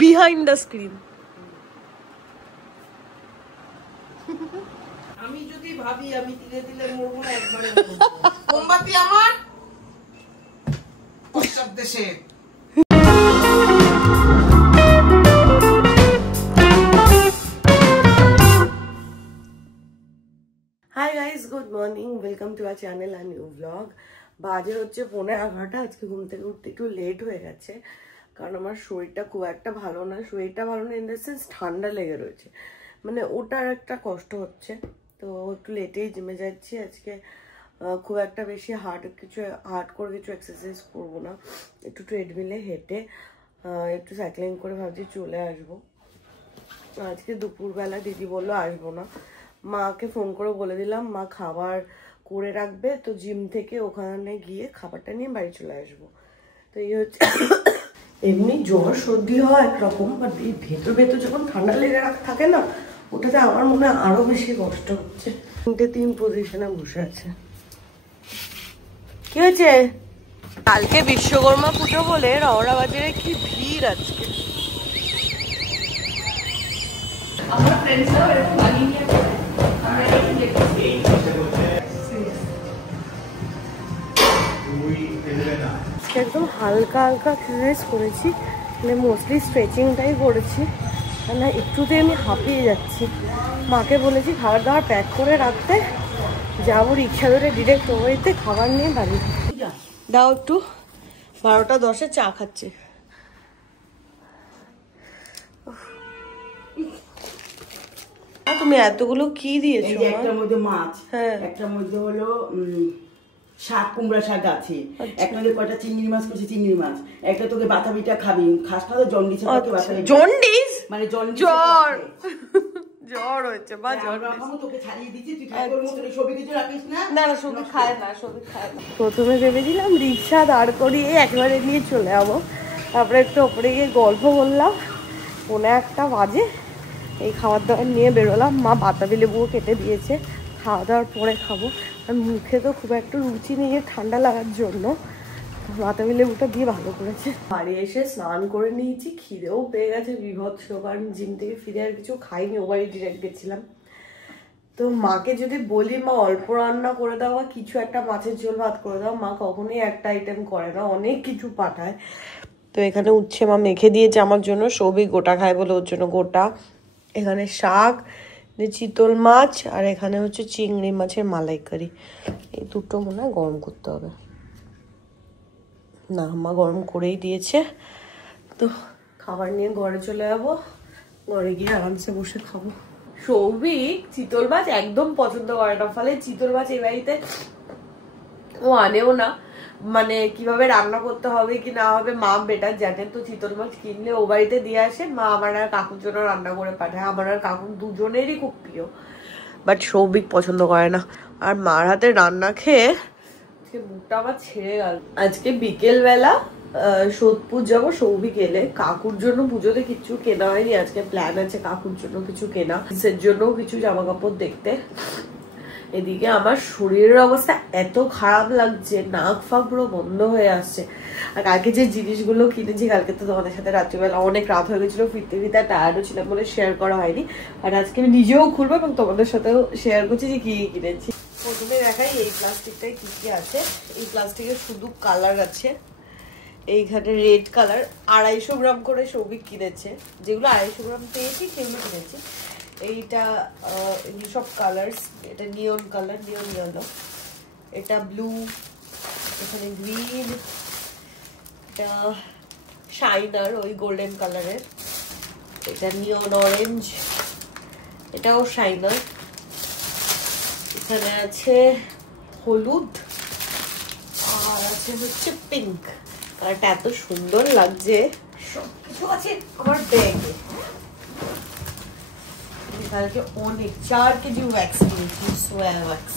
Behind the screen. আমি যদি ভাবি আমি তিলে তিলে মরবো না, একবারে মোমবাতি আমার পশ্চাৎ দেশে। Hi guys, good morning, welcome to our channel আর নিউ ব্লগ। বাজে হচ্ছে 11:30। আজকে ঘুম থেকে উঠতে একটু লেট হয়ে গেছে, কারণ আমার শরীরটা খুব একটা ভালো না। শরীরটা ভালো না ইন দ্য সেন্স ঠান্ডা লেগে রয়েছে, মানে ওটার একটা কষ্ট হচ্ছে। তো একটু লেটেই জিমে যাচ্ছি আজকে। খুব একটা বেশি হার্ড করে কিছু এক্সারসাইজ করবো না, একটু ট্রেডমিলে হেঁটে একটু সাইক্লিং করে ভাবছি চলে আসবো। আজকে দুপুরবেলা দিদি বললো আসবো না, মাকে ফোন করে বলে দিলাম মা খাবার করে রাখবে, তো জিম থেকে ওখানে গিয়ে খাবারটা নিয়ে বাড়ি চলে আসবো। তো এই হচ্ছে এমনি জ্বর সর্দি হয় একরকম, বাট এই ভেতর ভেতর যখন ঠান্ডা লেগে থাকে না, ওটাতে আমার মনে হয় আরো বেশি কষ্ট হচ্ছে। 3 পজিশনে বসে আছে। কি হয়েছে? কালকে বিশ্বকর্মা পুজো বলে রওনা বাজারে কি ভিড় আজকে। আমার ফ্রেন্ডসরাও এরকম বানিয়ে নিয়ে একদম হালকা হালকা এক্সারসাইজ করেছি, মানে মোস্টলি স্ট্রেচিংটাই করেছি, না একটুতে আমি হাঁপিয়ে যাচ্ছি। মাকে বলেছি খাবার দাবার প্যাক করে রাখতে, যাবো রিক্সা ধরে ডিরেক্ট ওইতে খাবার নিয়ে বাড়ি। দাও একটু, 12:10 চা খাচ্ছে। তুমি এতগুলো কি দিয়েছো? একটার মধ্যে মাছ, হ্যাঁ, একটার মধ্যে হলো শাক, কুমড়া শাক আছে, একটা মধ্যে কয়টা চিংড়ি মাছ করছে, চিংড়ি মাছ, একটা তোকে বাতাবিটা খাবি, খাস না তো জন্ডিস। জন্ডিস মানে জ্বর জ্বর হচ্ছে বা জ্বর তোকে ছাড়িয়ে দিচ্ছি, তুই খাই করবো, তুই ছবি কিছু রাখিস না। না না, সবই খায় না, সবই খায় না। প্রথমে ভেবেছিলাম রিক্সা দাঁড় করিয়ে একেবারে নিয়ে চলে যাবো, তারপরে একটু ওপরে গিয়ে গল্প করলাম। 1:45 বাজে, এই খাবার দাবার নিয়ে বেরোলাম। মা বাতাবি লেবুও কেটে দিয়েছে, খাওয়া দাওয়ার পরে খাবো। আর মুখে তো খুব একটা রুচি নেই ঠান্ডা লাগার জন্য, বাতাবি লেবুটা দিয়ে ভালো করেছে। বাড়ি এসে স্নান করে নিয়েছি, খিদেও পেয়ে গেছে বিভৎস, কারণ জিম থেকে ফিরে আর কিছু খাইনি, ও বাড়ি ডিরেক্ট গেছিলাম। তো মাকে যদি বলি মা অল্প রান্না করে দাও বা কিছু একটা মাছের ঝোল ভাত করে দাও, মা কখনোই একটা আইটেম করে না, অনেক কিছু পাঠায়। তো এখানে উচ্ছে মা মেখে দিয়েছে আমার জন্য, সবই গোটা খায় বলে ওর জন্য গোটা। এখানে শাক, চিতল মাছ, আর এখানে হচ্ছে চিংড়ি মাছের মালাইকারি। এই দুটো মনে হয় গরম করতে হবে, না মা গরম করেই দিয়েছে। তো খাবার নিয়ে ঘরে চলে যাবো, ঘরে গিয়ে আরামসে বসে খাবো। সৌভিক চিতল মাছ একদম পছন্দ করে না, ফলে চিতল মাছ এই বাড়িতে ও আনেও না। মানে কিভাবে রান্না করতে হবে কি না হবে মা বেটার জানেন। তো চিতল মাছ কিনলে ও বাড়িতে দিয়ে আসে, মা আমার আর কাকুর জন্য রান্না করে পাঠায়। আমার আর কাকুর দুজনেরই খুব প্রিয়, বাট সৌভিক পছন্দ করে না। আর মার হাতে রান্না খেয়ে আজকে মুখটা আমার ছেড়ে গেল। আজকে বিকেল বেলা সোদপুর যাবো সৌভিক এলে। কাকুর জন্য পুজোতে কিছু কেনা হয়নি, আজকে প্ল্যান আছে কাকুর জন্য কিছু কেনা, সের জন্য কিছু জামা কাপড় দেখতে। এদিকে আমার শরীরের অবস্থা এত খারাপ লাগছে, নাক ফাঁক পুরো বন্ধ হয়ে আসছে। আর কালকে যে জিনিসগুলো কিনেছি, কালকে তো তোমাদের সাথে রাত্রিবেলা অনেক রাত হয়ে গেছিলো, ফিরতে ফিরতে টায়ার্ডও ছিলাম বলে শেয়ার করা হয়নি। আর আজকে আমি নিজেও খুলবো এবং তোমাদের সাথেও শেয়ার করছি যে কি কিনেছি। প্রথমে দেখাই এই প্লাস্টিকটায় কি কি আছে। এই প্লাস্টিকের শুধু কালার আছে, এইখানে রেড কালার 250 গ্রাম করে সৌভিক কিনেছে, যেগুলো 250 গ্রাম পেয়েছি সেগুলো কিনেছি। এইটা এগুলো সব কালার্স, এটা নিয়ন কালার, নিয়ন ইয়েলো, এটা ব্লু, এখানে গ্রিন, এটা শাইনার ওই গোল্ডেন কালারের, এটা নিয়ন অরেঞ্জ, এটাও শাইনার, এখানে আছে হলুদ, আর আছে হচ্ছে পিঙ্ক। কালারটা এত সুন্দর লাগছে। সবকিছু আছে আমার ব্যাগে। কালকে অনেক 4 কেজি ওয়্যাক্স কিনেছি, সোয়া ওয়্যাক্স।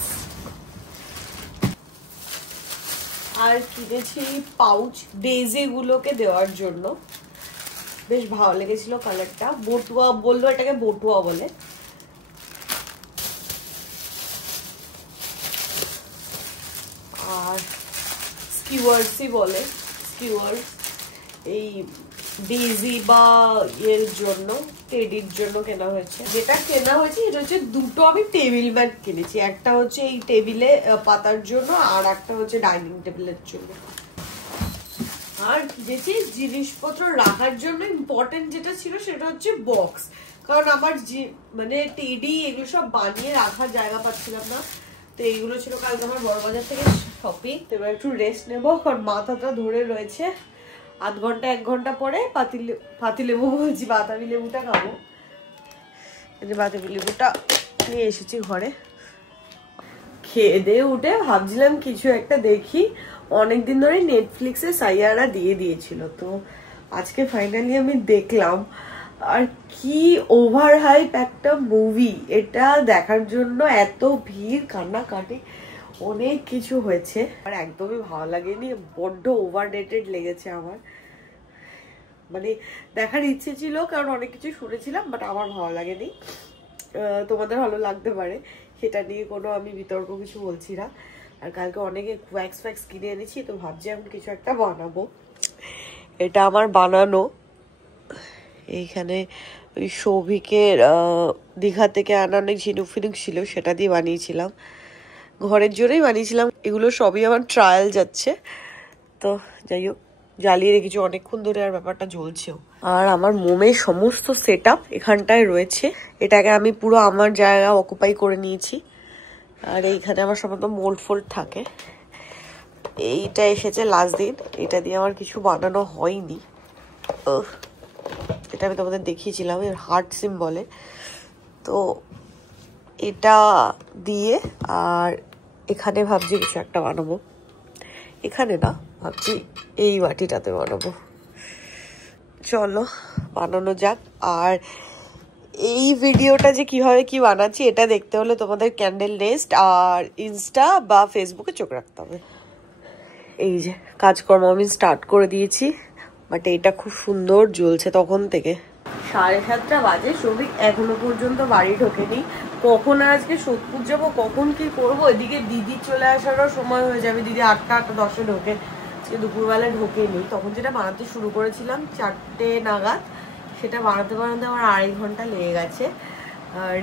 আর কিনেছি পাউচ ডেজি গুলোকে দেওয়ার জন্য, বেশ ভালো লেগেছিল কালারটা। বটুয়া বললো, এটাকে বটুয়া বলে। আর স্কিওয়ার্সই বলে, স্কিওয়ার্স। এই ডিজি বা এর জন্য, টেডির জন্য কেনা হয়েছে। যেটা কেনা হয়েছে এটা হচ্ছে দুটো আমি টেবিল ম্যাট কিনেছি, একটা হচ্ছে এই টেবিলে পাতার জন্য আর একটা হচ্ছে ডাইনিং টেবিলের জন্য। আর কিনেছি জিনিসপত্র রাখার জন্য ইম্পর্টেন্ট যেটা ছিল সেটা হচ্ছে বক্স, কারণ আমার মানে টেডি এগুলো সব বানিয়ে রাখার জায়গা পাচ্ছিলাম না, তো এইগুলো ছিল কালকে আমার বড়বাজার থেকে শপিং। তো এবার একটু রেস্ট নেবো, কারণ মাথাটা ধরে রয়েছে। আধ ঘন্টা 1 ঘন্টা পরে পাতিলেবু বলছি, বাতাবি লেবুটা খাবো। এই যে বাতাবি লেবুটা নিয়ে এসেছি ঘরে। খেয়ে দিয়ে উঠে ভাবছিলাম কিছু একটা দেখি, অনেকদিন ধরে নেটফ্লিক্সে সাইয়ারা দিয়ে দিয়েছিল, তো আজকে ফাইনালি আমি দেখলাম। আর কি ওভার হাইপ একটা মুভি, এটা দেখার জন্য এত ভিড়, কান্নাকাটি, অনেক কিছু হয়েছে। আর একদমই ভালো লাগেনি, বড্ড ওভার রেটেড লেগেছে আমার। মানে দেখার ইচ্ছে ছিল কারণ অনেক কিছু শুনেছিলাম, বাট আমার ভালো লাগেনি। তোমাদের ভালো লাগতে পারে, সেটা নিয়ে কোনো আমি বিতর্ক কিছু বলছি না। আর কালকে অনেকে ওয়্যাক্স ফ্যাক্স কিনে এনেছি, তো ভাবছি এখন কিছু একটা বানাবো। এটা আমার বানানো, এইখানে ওই সৌভিকের দীঘা থেকে আনা অনেক ঝিনুক ফিনুক ছিল, সেটা দিয়ে বানিয়েছিলাম, ঘরের জন্যই বানিয়েছিলাম। এগুলো সবই আমার ট্রায়াল যাচ্ছে, তো যাই হোক জ্বালিয়ে রেখেছি অনেকক্ষণ ধরে, আর ব্যাপারটা জ্বলছেও। আর আমার মোমের সমস্ত সেট আপ এখানটায় রয়েছে, এটাকে আমি পুরো আমার জায়গা অকুপাই করে নিয়েছি। আর এইখানে আমার সাধারণত মোল্ড ফোল্ড থাকে। এইটা এসেছে লাস্ট দিন, এটা দিয়ে আমার কিছু বানানো হয়নি। এটা আমি তোমাদের দেখিয়েছিলাম, এর হার্ট সিম্বলে। তো এটা দিয়ে, আর এখানে ভাবছি কিছু একটা বানাবো, এখানে না, ভাবছি এই বাটিটাতে বানাবো। চলো বানানো যাক। আর এই ভিডিওটা যে কিভাবে কি বানাচ্ছি এটা দেখতে হলে তোমাদের ক্যান্ডেল নেস্ট আর ইনস্টা বা ফেসবুকে চোখ রাখতে হবে। এই যে কাজকর্ম আমি স্টার্ট করে দিয়েছি, বাট এটা খুব সুন্দর জ্বলছে তখন থেকে। 7:30 বাজে, সৌভিক এখনো পর্যন্ত বাড়ি ঢোকেনি। কখন আজকে সোদপুর যাবো, কখন কি করবো, এদিকে দিদি চলে আসারও সময় হয়ে যাবে। দিদি 8:10 ঢোকে, আজকে দুপুরবেলা ঢোকেনি। তখন যেটা বানাতে শুরু করেছিলাম 4টে নাগাদ, সেটা বানাতে বানাতে আমার 2.5 ঘন্টা লেগে গেছে।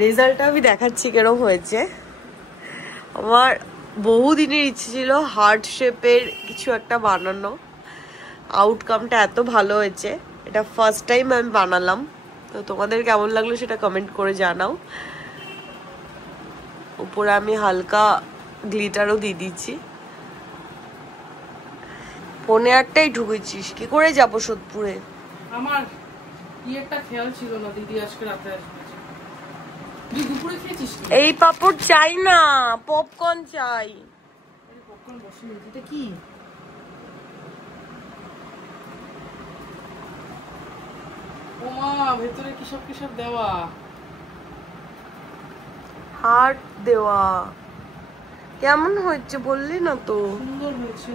রেজাল্টটা আমি দেখাচ্ছি কেরম হয়েছে। আমার বহুদিনের ইচ্ছে ছিল হার্ট শেপের কিছু একটা বানানো, আউটকামটা এত ভালো হয়েছে। এটা ফার্স্ট টাইম আমি বানালাম, তো তোমাদের কেমন লাগলো সেটা কমেন্ট করে জানাও। উপরে আমি হালকা গ্লিটারও দিয়ে দিচ্ছি। 8:45 ঢুকেছিস, কি করে যাবো সোদপুরে? আমার একটা খেয়াল ছিল না, দিদি আজকে রাতে আসবে। তুই দুপুরে খেয়েছিস? এই পাপড় চাই না, পপকর্ন চাই। পপকর্ন বসে নিয়েছি, এটা কি? ও মা, ভেতরে কিসব কিসব দেওয়া, হার্ট দেওয়া। কেমন হয়েছে বললি না তো? সুন্দর হয়েছে,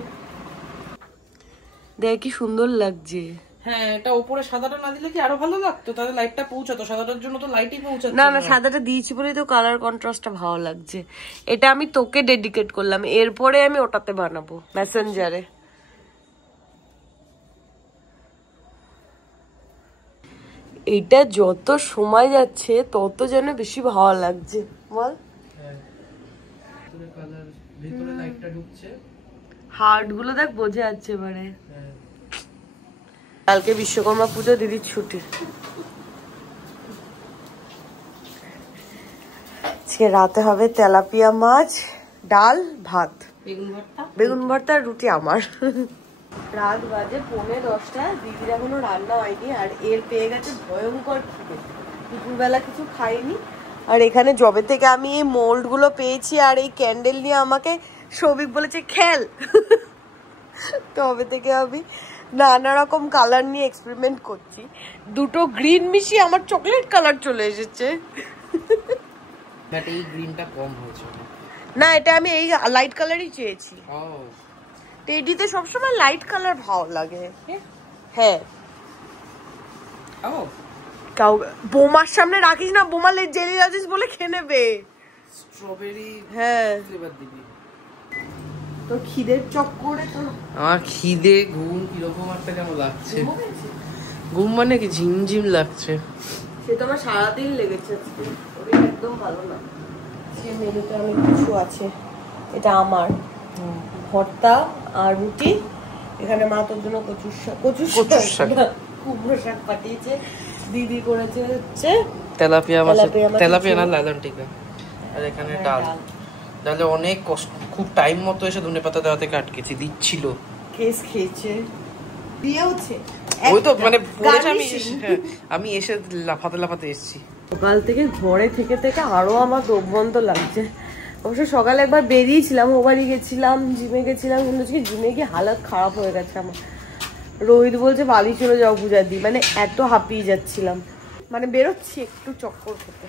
দেখ কি সুন্দর লাগছে। হ্যাঁ, এটা উপরে সাদাটা না দিলে কি আরো ভালো লাগতো, তাহলে লাইটটা পৌঁছাতো। সাদাটার জন্য তো লাইটই পৌঁছাতো না। না, সাদাটা দিয়েছি বলেই তো কালার কন্ট্রাস্টটা ভালো লাগছে। এটা আমি তোকে ডেডিকেট করলাম, এরপরে আমি ওটাতে বানাবো মেসেঞ্জারে। এটা যত সময় যাচ্ছে তত যেন বেশি ভালো লাগছে, বল। ভেতরে লাইটটা ঢুকছে, হার্ট গুলো দেখ বোঝা যাচ্ছে এবারে। কালকে বিশ্বকর্মা পুজো, দিদির ছুটি। আজকে রাতে হবে তেলাপিয়া মাছ, ডাল, ভাত, বেগুন ভর্তা আর রুটি আমার। রাত বাজে 10:45, দিদির এখনো রান্না হয়নি, আর এর পেয়ে গেছে ভয়ঙ্কর খিদে। দুপুরবেলা কিছু খাইনি। আর এখানে জবে থেকে আমি এই মোল্ড গুলো পেয়েছি আর এই ক্যান্ডেল নিয়ে আমাকে সৌভিক বলেছে খেল, তবে থেকে আমি নানা রকম কালার নিয়ে এক্সপেরিমেন্ট করছি। দুটো গ্রিন মিশিয়ে আমার চকলেট কালার চলে এসেছে। এই গ্রিনটা কম হয়েছে না, এটা আমি এই লাইট কালারই চেয়েছি। টেডিতে সবসময় লাইট কালার ভালো লাগে। হ্যাঁ, বোমার সামনে রাখিস না, বোমা জেলি রাখিস বলে খেয়ে নেবে। স্ট্রবেরি, হ্যাঁ ফ্লেভার দিবি। তো খিদের চক্করে তো আমার খিদে ঘুম কিরকম একটা কেমন লাগছে। ঘুম মানে কি ঝিমঝিম লাগছে। সে তো আমার সারাদিন লেগেছে আজকে, শরীর একদম ভালো না। সে মেনুতে অনেক কিছু আছে। এটা আমার ভর্তা আর রুটি। এখানে মা তোর জন্য কচুর শাক কুমড়ো শাক পাঠিয়েছে। দিদি করেছে হচ্ছে তেলাপিয়া মাছ, তেলাপিয়া না লালনটিকা। আর এখানে ডাল। ডালে অনেক কষ্ট, খুব টাইম মতো এসে ধনেপাতা দেওয়া থেকে আটকেছি, দিচ্ছিল। কেস খেয়েছে, দিয়েওছে। ওই তো মানে বলেছে আমি এসে লাফাতে লাফাতে এসেছি। সকাল থেকে ঘরে থেকে থেকে আরো আমার দোবন্ধ লাগছে। অবশ্য সকালে একবার বেরিয়েছিলাম, ও বাড়ি গেছিলাম, জিমে গেছিলাম, কিন্তু জিমে গিয়ে হালত খারাপ হয়ে গেছে আমার। রোহিত বলছে বাড়ি চলে যাও পূজার দিন, মানে এত হাঁপিয়ে যাচ্ছিলাম। মানে বেরোচ্ছি একটু চক্কর খেতে।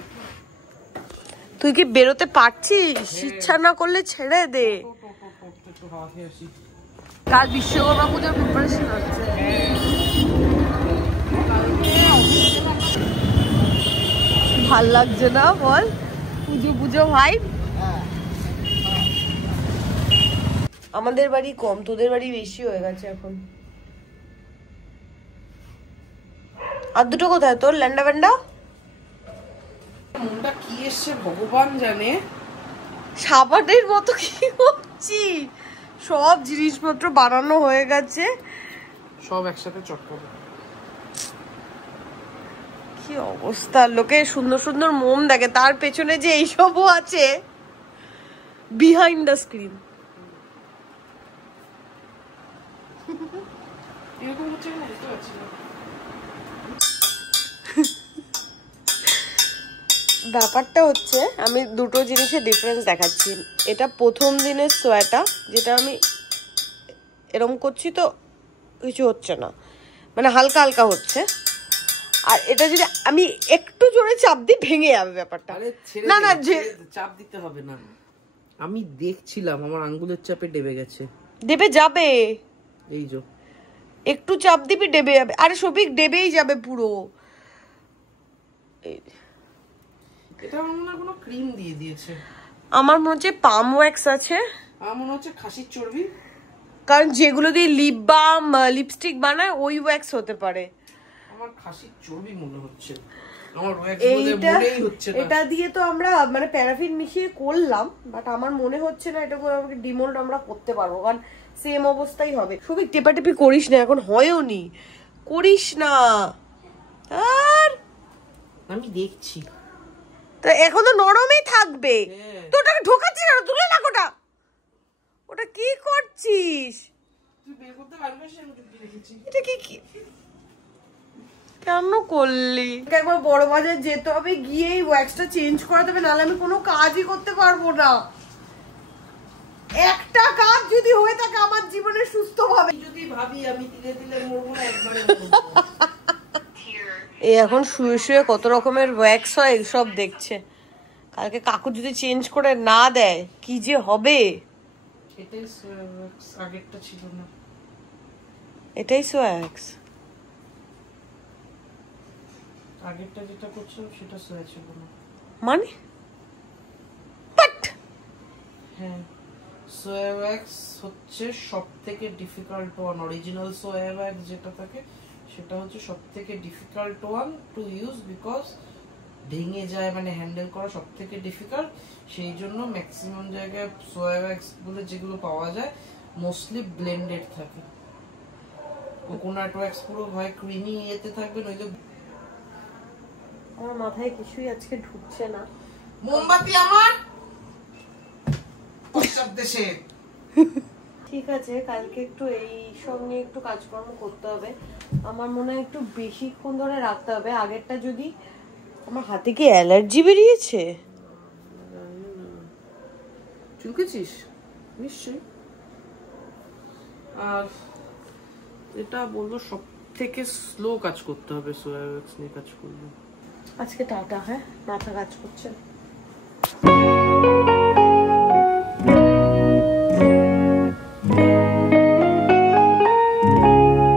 তুই কি বেরোতে পারছিস? ইচ্ছা না করলে ছেড়ে দে। কাল বিশ্বকর্মা পূজার প্রিপারেশন হচ্ছে। ভাল লাগছে না বল? পুজো পুজো ভাই। আমাদের বাড়ি কম, তোদের বাড়ি বেশি হয়ে গেছে এখন। আর দুটো কোথায় তোর ল্যান্ডা ব্যান্ডা? মনটা কি এসছে ভগবান জানে। সাবানের মতো কি হচ্ছি, সব জিনিসপত্র বানানো হয়ে গেছে, সব একসাথে চটকাবো। কি অবস্থা, লোকে সুন্দর সুন্দর মোম দেখে, তার পেছনে যে এইসবও আছে বিহাইন্ড দ্য স্ক্রিন। ব্যাপারটা হচ্ছে আমি দুটো জিনিসের ডিফারেন্স দেখাচ্ছি। এটা প্রথম দিনের সোয়াটা, যেটা আমি এরম করছি তো কিছু হচ্ছে না, মানে হালকা হালকা হচ্ছে। আর এটা যদি আমি একটু জোরে চাপ দিই ভেঙে যাবে ব্যাপারটা। না না, চাপ দিতে হবে না, আমি দেখছিলাম আমার আঙ্গুলের চাপে ডেবে গেছে। ডেবে যাবে, এই যে একটু চাপ দিবি ডেবে যাবে। আরে সবিক ডেবেই যাবে পুরো। এটা আমার মনে হয় কোনো ক্রিম দিয়ে দিয়েছে। আমার মনে হচ্ছে পাম ওয়্যাক্স আছে। আমার মনে হচ্ছে খাসির চর্বি, কারণ যেগুলো দিয়ে লিপ বাম লিপস্টিক বানায় ওই ওয়্যাক্স হতে পারে। আমার খাসির চর্বি মনে হচ্ছে। আমার ওয়্যাক্স বলে মনেই হচ্ছে না। এটা দিয়ে তো আমরা মানে প্যারাফিন মিশিয়ে করলাম, বাট আমার মনে হচ্ছে না এটা করে আমাকে ডিমোল্ড আমরা করতে পারবো, কারণ সেম অবস্থাই হবে। সবই টেপাটেপি করিস না, এখন হয়ও নি, করিস না। আর আমি দেখছি তো এখন তো নরমই থাকবে। তো ওটাকে ঢোকাচ্ছিস না, তুলে না ওটা, ওটা কি করছিস? তুই বের করতে পারবি না, আমি ঢুকিয়ে রেখেছি। এটা কি কেন করলি? একবার বড় বাজার যেতে হবে, গিয়ে এই ওয়্যাক্সটা চেঞ্জ করাতে হবে, নাহলে আমি কোনো কাজই করতে পারবো না। একটা কাজ যদি হয়ে থাকে আমার জীবনে সুস্থ ভাবে, যদি ভাবি আমি ধীরে ধীরে মরবো না একবারে। এই এখন শুয়ে শুয়ে কত রকমের ওয়্যাক্স হয় সব দেখছে। কালকে কাকু যদি চেঞ্জ করে না দেয় কি যে হবে। এটাই সোয়াক্স, আগেরটা ছিল না। এটাই সোয়াক্স, আগেরটা যেটা করছিলাম সেটা সোয়া ছিল না। মানে বাট হ্যাঁ, সোয়াক্স হচ্ছে সবথেকে ডিফিকাল্ট ওয়ান। অরিজিনাল সোয়াক্স যেটা থাকে সেটা হচ্ছে সবথেকে difficult one to use, because ভেঙে যায়, মানে হ্যান্ডেল করা সবথেকে ডিফিকাল্ট। সেই জন্য ম্যাক্সিমাম জায়গায় সোয়াক্স বলে যেগুলো পাওয়া যায় মোস্টলি ব্লেন্ডেড থাকে। কোকোনাট ওয়্যাক্স পুরো হয় ক্রিমি ইয়েতে থাকবে, নইলে আমার মাথায় কিছুই আজকে ঢুকছে না। মোমবাতি আমার পশ্চাৎ দেশে। ঠিক আছে, কালকে একটু এই সব নিয়ে একটু কাজকর্ম করতে হবে। আমার মনে হয় একটু বেশিক্ষণ ধরে রাখতে হবে। আগেরটা যদি আমার হাতে কি অ্যালার্জি বেরিয়েছে? চুলকেছিস নিশ্চয়ই। আর এটা বলবো সব থেকে স্লো কাজ করতে হবে সোয়াক্স নিয়ে কাজ করলে। আজকে টাটা, হ্যাঁ মাথা কাজ করছে।